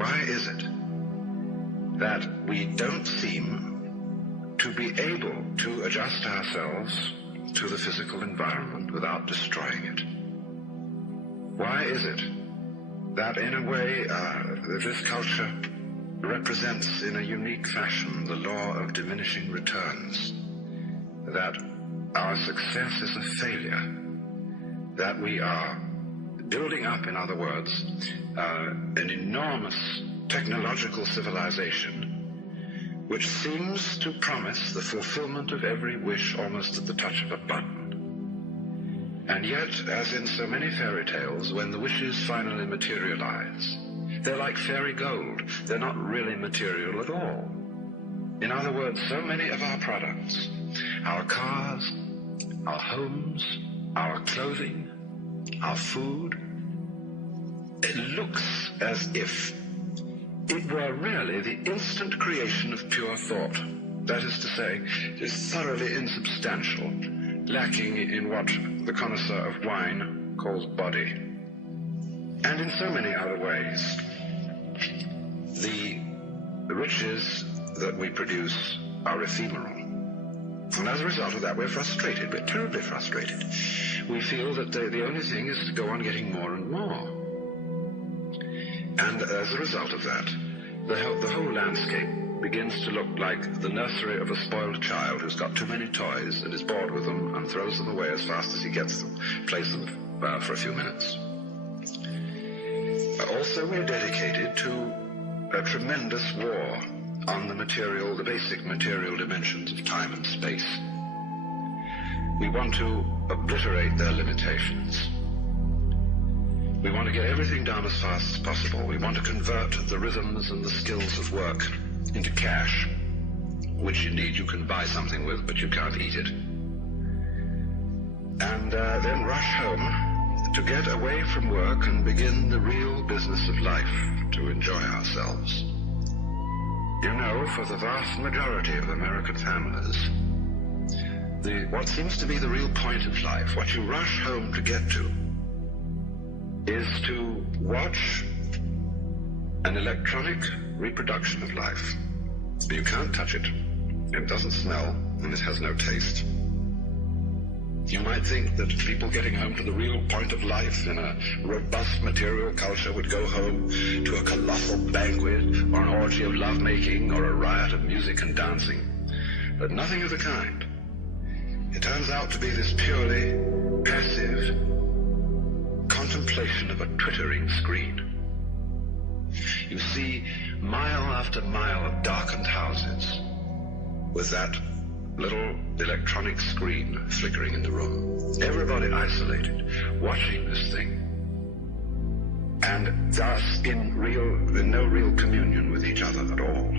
why is it that we don't seem to be able to adjust ourselves to the physical environment without destroying it? Why is it that in a way this culture represents in a unique fashion the law of diminishing returns, that our success is a failure, that we are building up, in other words, an enormous technological civilization which seems to promise the fulfillment of every wish almost at the touch of a button. And yet, as in so many fairy tales, when the wishes finally materialize, they're like fairy gold. They're not really material at all. In other words, so many of our products, our cars, our homes, our clothing, our food, it looks as if it were really the instant creation of pure thought. That is to say, it is thoroughly insubstantial, lacking in what the connoisseur of wine calls body. And in so many other ways, the riches that we produce are ephemeral. And as a result of that, we're frustrated. We're terribly frustrated. We feel that the only thing is to go on getting more and more. And as a result of that, the whole landscape begins to look like the nursery of a spoiled child who's got too many toys and is bored with them and throws them away as fast as he gets them, plays them for a few minutes. Also, we're dedicated to a tremendous war on the basic material dimensions of time and space. We want to obliterate their limitations. We want to get everything done as fast as possible. We want to convert the rhythms and the skills of work into cash, which indeed you can buy something with, but you can't eat it. And then rush home to get away from work and begin the real business of life, to enjoy ourselves. You know, for the vast majority of American families, what seems to be the real point of life, what you rush home to get to, is to watch an electronic reproduction of life. You can't touch it, it doesn't smell, and it has no taste. You might think that people getting home to the real point of life in a robust material culture would go home to a colossal banquet or an orgy of lovemaking or a riot of music and dancing. But nothing of the kind. It turns out to be this purely passive contemplation of a twittering screen. You see mile after mile of darkened houses with that little electronic screen flickering in the room. Everybody isolated, watching this thing, and thus in no real communion with each other at all.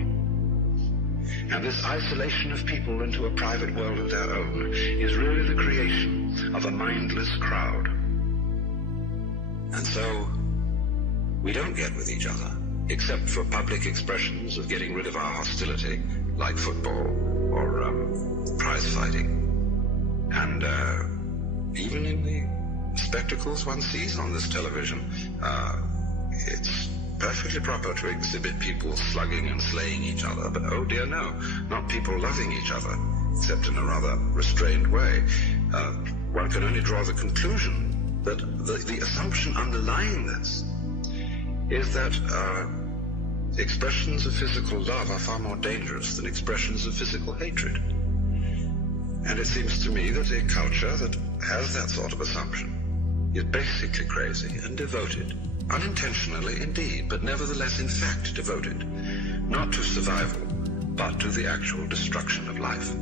And this isolation of people into a private world of their own is really the creation of a mindless crowd. And so we don't get with each other, except for public expressions of getting rid of our hostility, like football or prize fighting. And even in the spectacles one sees on this television, it's perfectly proper to exhibit people slugging and slaying each other, but oh dear no, not people loving each other, except in a rather restrained way. One can only draw the conclusion that the assumption underlying this is that expressions of physical love are far more dangerous than expressions of physical hatred. And it seems to me that a culture that has that sort of assumption is basically crazy and devoted, unintentionally indeed, but nevertheless in fact devoted, not to survival, but to the actual destruction of life.